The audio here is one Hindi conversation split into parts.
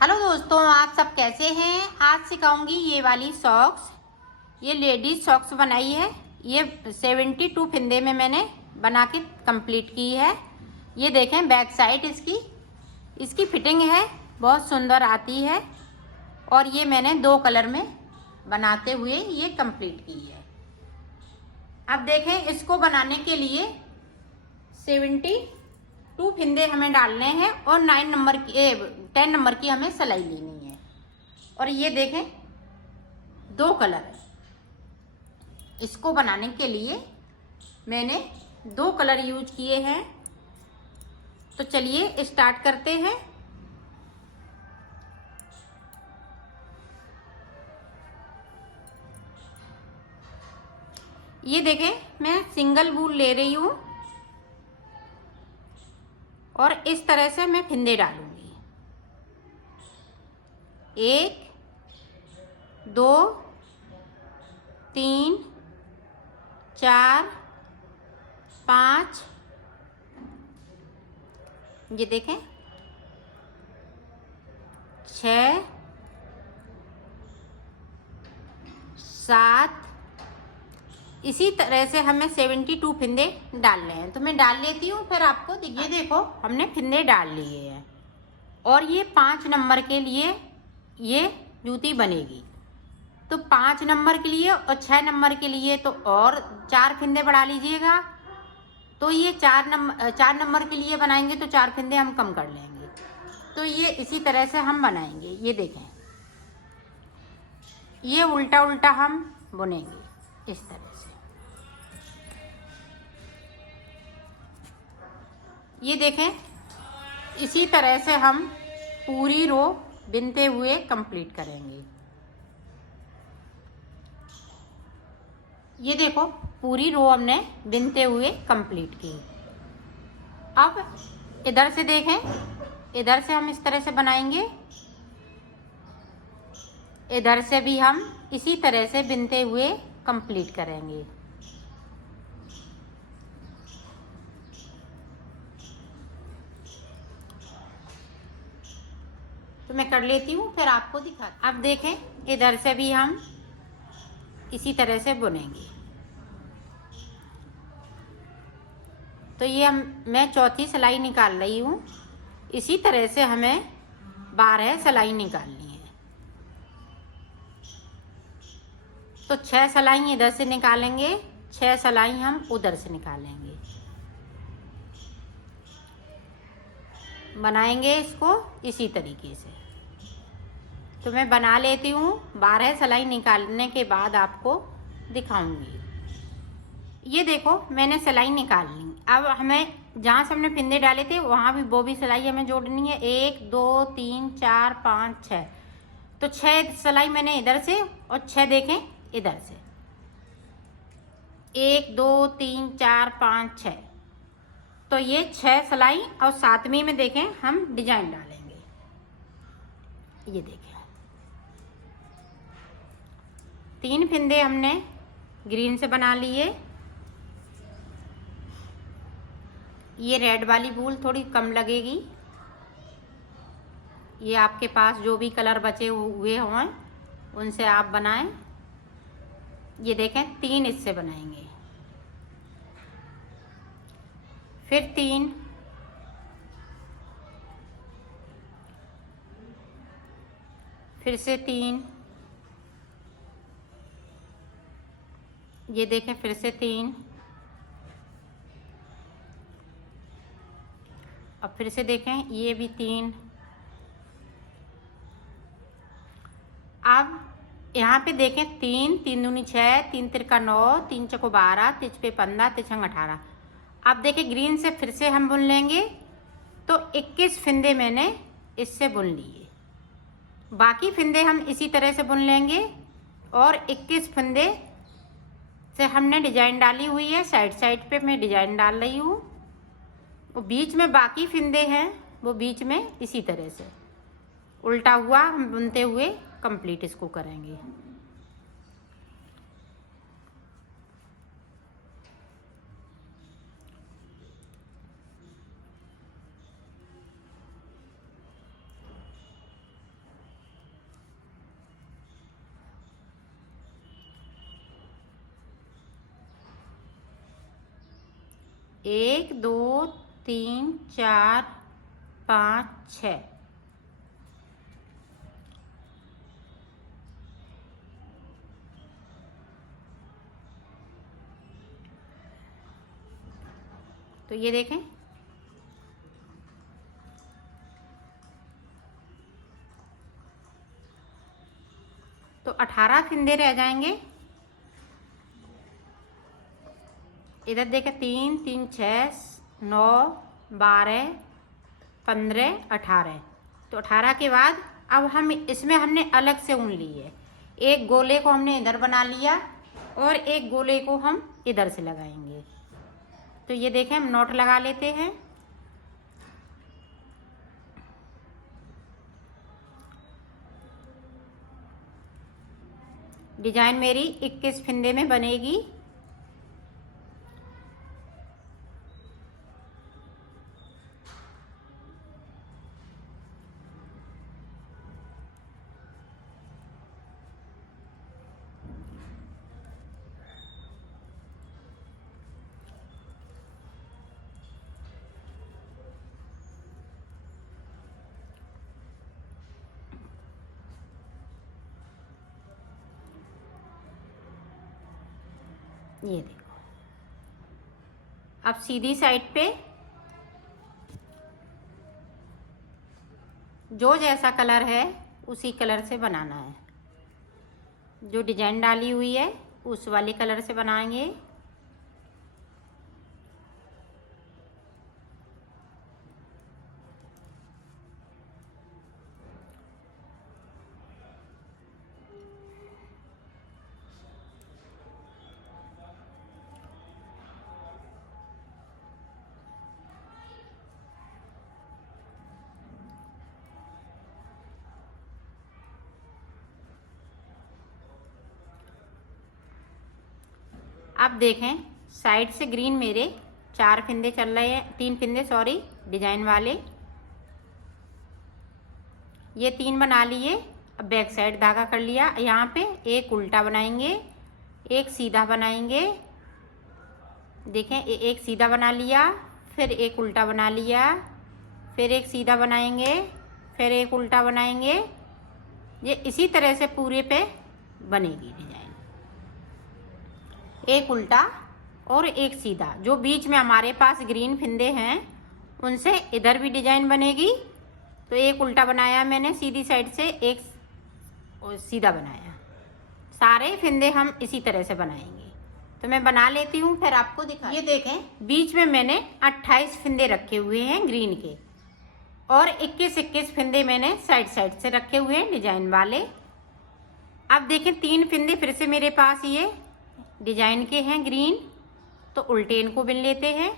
हेलो दोस्तों, आप सब कैसे हैं। आज सिखाऊंगी ये वाली सॉक्स। ये लेडीज सॉक्स बनाई है। ये 72 फिंदे में मैंने बना के कंप्लीट की है। ये देखें बैक साइड इसकी फिटिंग है, बहुत सुंदर आती है। और ये मैंने 2 कलर में बनाते हुए ये कंप्लीट की है। अब देखें, इसको बनाने के लिए 72 फिंदे हमें डालने हैं और 10 नंबर की हमें सिलाई लेनी है। और ये देखें 2 कलर। इसको बनाने के लिए मैंने 2 कलर यूज किए हैं। तो चलिए स्टार्ट करते हैं। ये देखें, मैं सिंगल वूल ले रही हूँ और इस तरह से मैं फिंदे डालूंगी। 1 2 3 4 5, ये देखें 6 7। इसी तरह से हमें 72 फिंदे डालने हैं। तो मैं डाल लेती हूँ, फिर आपको ये देखो हमने फिंदे डाल लिए हैं। और ये 5 नंबर के लिए ये जूती बनेगी। तो 5 नंबर के लिए और 6 नंबर के लिए तो और 4 फिंदे बढ़ा लीजिएगा। तो ये 4 नंबर के लिए बनाएंगे तो 4 फिंदे हम कम कर लेंगे। तो ये इसी तरह से हम बनाएंगे। ये देखें, ये उल्टा उल्टा हम बुनेंगे इस तरह से। ये देखें, इसी तरह से हम पूरी रो बिनते हुए कंप्लीट करेंगे। ये देखो पूरी रो हमने बिनते हुए कंप्लीट की। अब इधर से देखें, इधर से हम इस तरह से बनाएंगे। इधर से भी हम इसी तरह से बिनते हुए कंप्लीट करेंगे। तो मैं कर लेती हूँ, फिर आपको दिखाती। अब देखें, इधर से भी हम इसी तरह से बुनेंगे। तो ये मैं चौथी सिलाई निकाल रही हूँ। इसी तरह से हमें 12 सिलाई निकालनी है। तो 6 सिलाई इधर से निकालेंगे, 6 सिलाई हम उधर से निकालेंगे। बनाएंगे इसको इसी तरीके से। तो मैं बना लेती हूँ। 12 सिलाई निकालने के बाद आपको दिखाऊंगी। ये देखो मैंने सिलाई निकाल ली। अब हमें जहाँ से हमने फिंदे डाले थे वहाँ भी वो भी सिलाई हमें जोड़नी है। 1 2 3 4 5 6। तो 6 सिलाई मैंने इधर से और 6 देखें इधर से। 1 2 3 4 5 6। तो ये 6 सिलाई और 7वीं में देखें हम डिजाइन डालेंगे। ये देखें 3 फिंदे हमने ग्रीन से बना लिए। ये रेड वाली वूल थोड़ी कम लगेगी। ये आपके पास जो भी कलर बचे हुए हों उनसे आप बनाएं। ये देखें 3 इससे बनाएंगे, फिर 3, फिर से 3, ये देखें फिर से 3 और फिर से देखें ये भी 3। अब यहाँ पे देखें 3 3 दूनी 6, 3 तिरका 9, 3 चौको 12, 3 पे 15, 3 छंग 18। अब देखें ग्रीन से फिर से हम बुन लेंगे। तो 21 फिंदे मैंने इससे बुन लिए। बाकी फिंदे हम इसी तरह से बुन लेंगे। और 21 फिंदे से हमने डिजाइन डाली हुई है। साइड साइड पे मैं डिजाइन डाल रही हूँ। वो बीच में बाकी फिंदे हैं, वो बीच में इसी तरह से उल्टा हुआ हम बुनते हुए कंप्लीट इसको करेंगे। 1 2 3 4 5 6। तो ये देखें, तो 18 फंदे रह जाएंगे। इधर देखें 3 3 6 9 12 15 18। तो 18 के बाद अब हम इसमें हमने अलग से ऊन ली है। एक गोले को हमने इधर बना लिया और एक गोले को हम इधर से लगाएंगे। तो ये देखें, हम नॉट लगा लेते हैं। डिजाइन मेरी 21 फंदे में बनेगी। ये देखो, अब सीधी साइड पे जो जैसा कलर है उसी कलर से बनाना है। जो डिजाइन डाली हुई है उस वाले कलर से बनाएंगे। अब देखें, साइड से ग्रीन मेरे 4 फंदे चल रहे हैं, 3 फंदे सॉरी, डिजाइन वाले। ये 3 बना लिए। अब बैक साइड धागा कर लिया। यहाँ पे एक उल्टा बनाएंगे, एक सीधा बनाएंगे। देखें, एक सीधा बना लिया, फिर एक उल्टा बना लिया, फिर एक सीधा बनाएंगे, फिर एक उल्टा बनाएंगे। ये इसी तरह से पूरे पे बनेगी डिजाइन। एक उल्टा और एक सीधा। जो बीच में हमारे पास ग्रीन फंदे हैं उनसे इधर भी डिजाइन बनेगी। तो एक उल्टा बनाया मैंने सीधी साइड से, एक सीधा बनाया। सारे फंदे हम इसी तरह से बनाएंगे। तो मैं बना लेती हूँ, फिर आपको दिखा। ये देखें, बीच में मैंने 28 फंदे रखे हुए हैं ग्रीन के, और 21 फंदे मैंने साइड साइड से रखे हुए हैं डिजाइन वाले। अब देखें, 3 फंदे फिर से मेरे पास ये डिजाइन के हैं ग्रीन, तो उल्टे इनको बिन लेते हैं।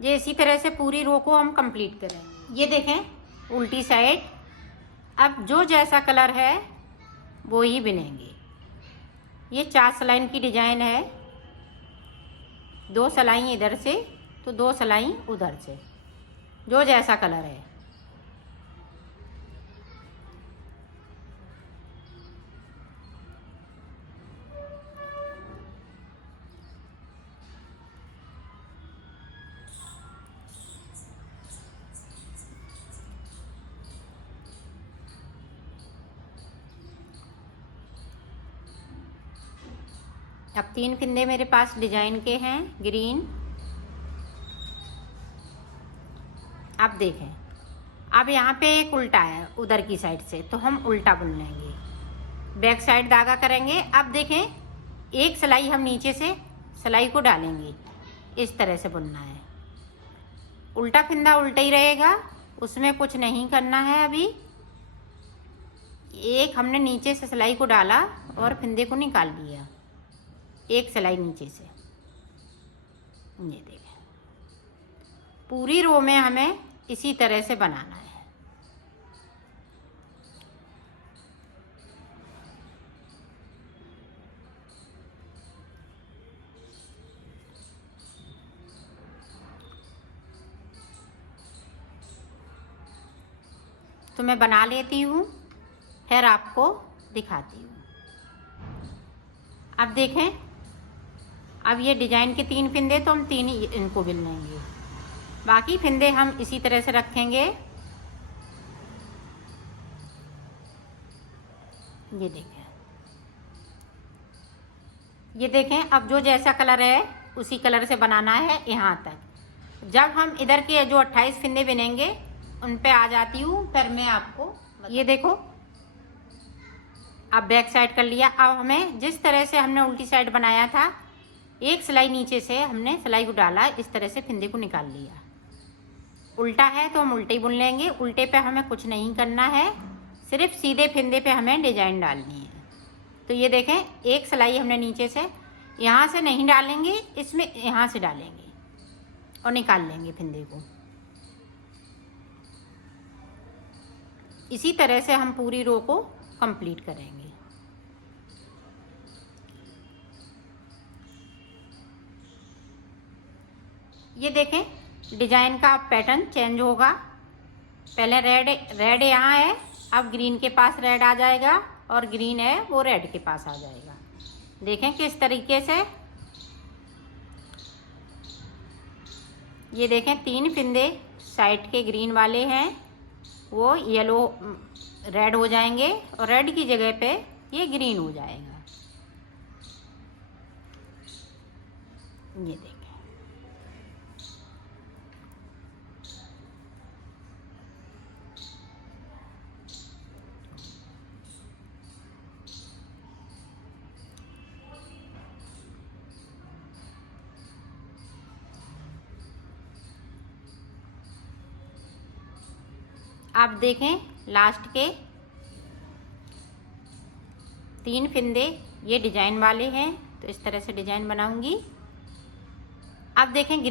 ये इसी तरह से पूरी रो को हम कंप्लीट करेंगे। ये देखें, उल्टी साइड। अब जो जैसा कलर है वो ही बिनेंगे। ये 4 सलाइन की डिजाइन है। 2 सलाई इधर से तो 2 सलाई उधर से, जो जैसा कलर है। अब 3 फंदे मेरे पास डिजाइन के हैं ग्रीन। अब देखें, अब यहाँ पे एक उल्टा है उधर की साइड से, तो हम उल्टा बुन लेंगे। बैक साइड धागा करेंगे। अब देखें, एक सिलाई हम नीचे से सिलाई को डालेंगे, इस तरह से बुनना है। उल्टा फंदा उल्टा ही रहेगा, उसमें कुछ नहीं करना है। अभी एक हमने नीचे से सिलाई को डाला और फंदे को निकाल लिया, एक सिलाई नीचे से। ये देखें, पूरी रो में हमें इसी तरह से बनाना है। तो मैं बना लेती हूँ, फिर आपको दिखाती हूँ। अब देखें, अब ये डिजाइन के 3 फिंदे तो हम 3 ही इनको बिल लेंगे, बाकी फिंदे हम इसी तरह से रखेंगे। ये देखें, अब जो जैसा कलर है उसी कलर से बनाना है यहाँ तक। जब हम इधर के जो 28 फिंदे बिनेंगे उन पे आ जाती हूँ, फिर मैं आपको ये देखो, अब बैक साइड कर लिया। अब हमें जिस तरह से हमने उल्टी साइड बनाया था, एक सिलाई नीचे से हमने सिलाई को डाला, इस तरह से फिंदे को निकाल लिया। उल्टा है तो हम उल्टे ही बुन लेंगे, उल्टे पे हमें कुछ नहीं करना है, सिर्फ सीधे फिंदे पे हमें डिजाइन डालनी है। तो ये देखें, एक सिलाई हमने नीचे से, यहाँ से नहीं डालेंगे, इसमें यहाँ से डालेंगे और निकाल लेंगे फिंदे को। इसी तरह से हम पूरी रो को कंप्लीट करेंगे। ये देखें, डिजाइन का पैटर्न चेंज होगा। पहले रेड यहाँ है, अब ग्रीन के पास रेड आ जाएगा, और ग्रीन है वो रेड के पास आ जाएगा। देखें किस तरीके से। ये देखें, 3 फिंदे साइड के ग्रीन वाले हैं, वो येलो रेड हो जाएंगे, और रेड की जगह पे ये ग्रीन हो जाएगा। ये देखें, आप देखें लास्ट के 3 फिंदे ये डिजाइन वाले हैं, तो इस तरह से डिजाइन बनाऊंगी। अब देखें,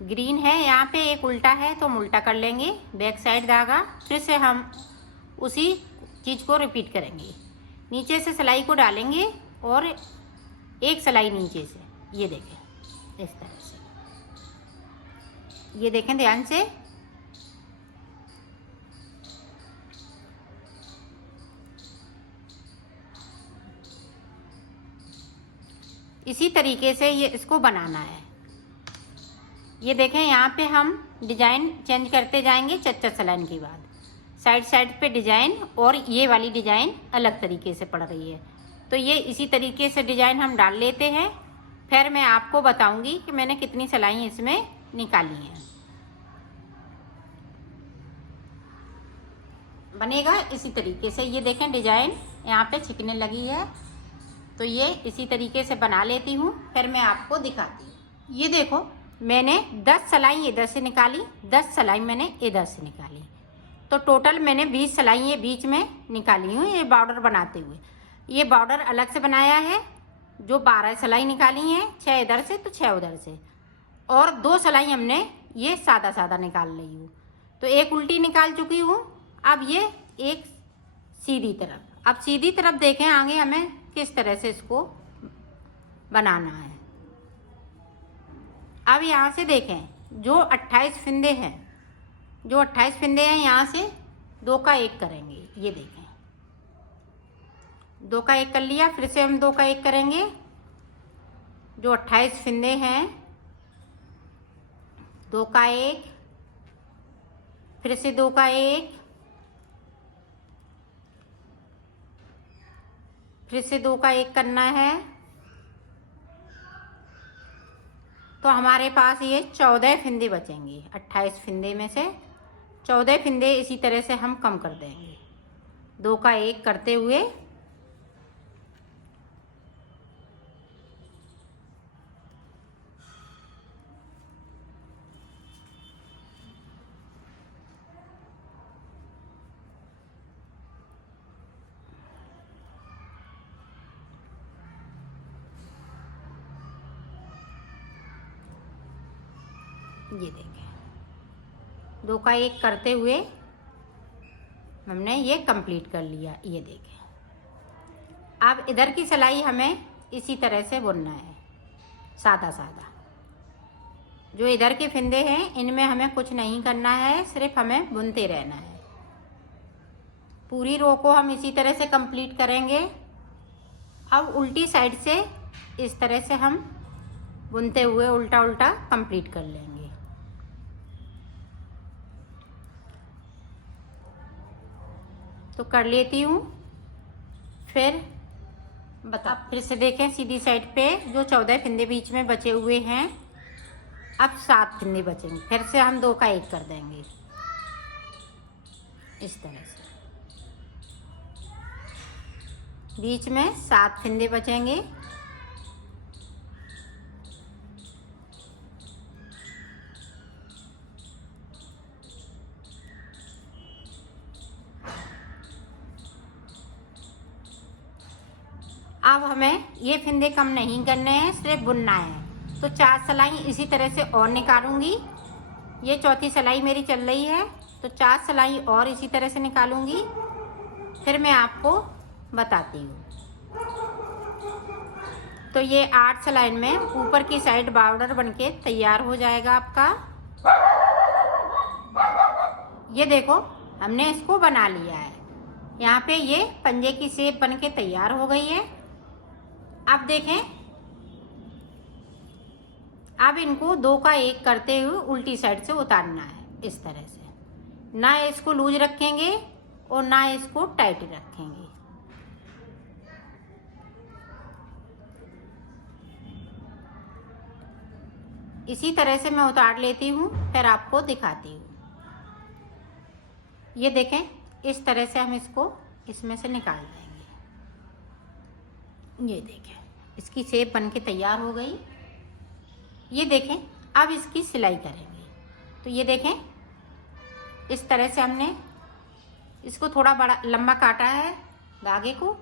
ग्रीन है, यहाँ पे एक उल्टा है तो हम उल्टा कर लेंगे, बैक साइड धागा, फिर से हम उसी चीज़ को रिपीट करेंगे। नीचे से सिलाई को डालेंगे और एक सिलाई नीचे से, ये देखें इस तरह से। ये देखें ध्यान से, इसी तरीके से ये इसको बनाना है। ये देखें, यहाँ पे हम डिजाइन चेंज करते जाएंगे 4 सिलाई के बाद। साइड पे डिजाइन और ये वाली डिजाइन अलग तरीके से पड़ रही है, तो ये इसी तरीके से डिजाइन हम डाल लेते हैं। फिर मैं आपको बताऊंगी कि मैंने कितनी सिलाई इसमें निकाली है। बनेगा इसी तरीके से। ये देखें, डिजाइन यहाँ पे छिपने लगी है, तो ये इसी तरीके से बना लेती हूँ, फिर मैं आपको दिखाती हूँ। ये देखो, मैंने 10 सिलाई इधर से निकाली, 10 सिलाई मैंने इधर से निकाली, तो टोटल मैंने 20 सिलाई ये बीच में निकाली हूँ। ये बॉर्डर बनाते हुए, ये बॉर्डर अलग से बनाया है। जो 12 सिलाई निकाली हैं, 6 इधर से तो 6 उधर से, और 2 सिलाई हमने ये सादा सादा निकाल ली हूँ, तो एक उल्टी निकाल चुकी हूँ। अब ये एक सीधी तरफ। अब सीधी तरफ देखें आगे हमें किस तरह से इसको बनाना है। अब यहाँ से देखें, जो 28 फिंदे हैं, यहाँ से 2 का 1 करेंगे। ये देखें, 2 का 1 कर लिया, फिर से हम 2 का 1 करेंगे। जो 28 फिंदे हैं, 2 का 1, फिर से 2 का 1, फिर से 2 का 1 करना है। तो हमारे पास ये 14 फिंदे बचेंगे। 28 फिंदे में से 14 फिंदे इसी तरह से हम कम कर देंगे, 2 का 1 करते हुए। ये देखें, 2 का 1 करते हुए हमने ये कंप्लीट कर लिया। ये देखें, अब इधर की सिलाई हमें इसी तरह से बुनना है, सादा सादा। जो इधर के फिंदे हैं इनमें हमें कुछ नहीं करना है, सिर्फ हमें बुनते रहना है। पूरी रो को हम इसी तरह से कंप्लीट करेंगे। अब उल्टी साइड से इस तरह से हम बुनते हुए उल्टा उल्टा कंप्लीट कर लेंगे। तो कर लेती हूँ, फिर फिर से देखें सीधी साइड पे जो 14 फिंदे बीच में बचे हुए हैं, अब 7 फिंदे बचेंगे। फिर से हम 2 का 1 कर देंगे इस तरह से। बीच में 7 फिंदे बचेंगे। अब हमें ये फिंदे कम नहीं करने हैं, सिर्फ बुनना है। तो 4 सिलाई इसी तरह से और निकालूंगी। ये चौथी सिलाई मेरी चल रही है, तो 4 सिलाई और इसी तरह से निकालूंगी, फिर मैं आपको बताती हूँ। तो ये 8 सिलाई में ऊपर की साइड बॉर्डर बनके तैयार हो जाएगा आपका। ये देखो हमने इसको बना लिया है। यहाँ पे ये पंजे की शेप बनके तैयार हो गई है। अब देखें, अब इनको 2 का 1 करते हुए उल्टी साइड से उतारना है इस तरह से। ना इसको लूज रखेंगे और ना इसको टाइट रखेंगे। इसी तरह से मैं उतार लेती हूँ, फिर आपको दिखाती हूँ। ये देखें, इस तरह से हम इसको इसमें से निकाल देंगे। ये देखें इसकी शेप बनके तैयार हो गई। ये देखें, अब इसकी सिलाई करेंगे। तो ये देखें इस तरह से हमने इसको थोड़ा बड़ा लंबा काटा है धागे को।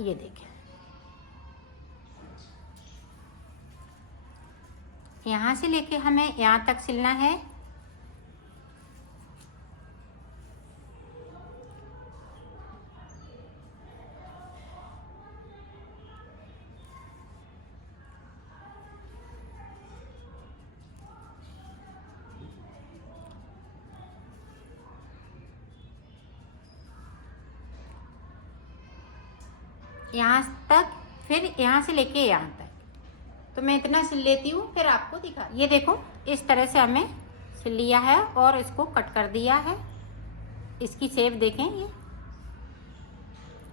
ये देखें, यहाँ से लेके हमें यहाँ तक सिलना है। यहाँ तक, फिर यहाँ से लेके यहाँ तक। तो मैं इतना सिल लेती हूँ, फिर आपको दिखा। ये देखो इस तरह से हमें सिल लिया है और इसको कट कर दिया है। इसकी शेप देखें, ये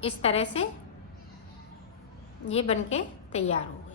इस तरह से ये बनके तैयार हो।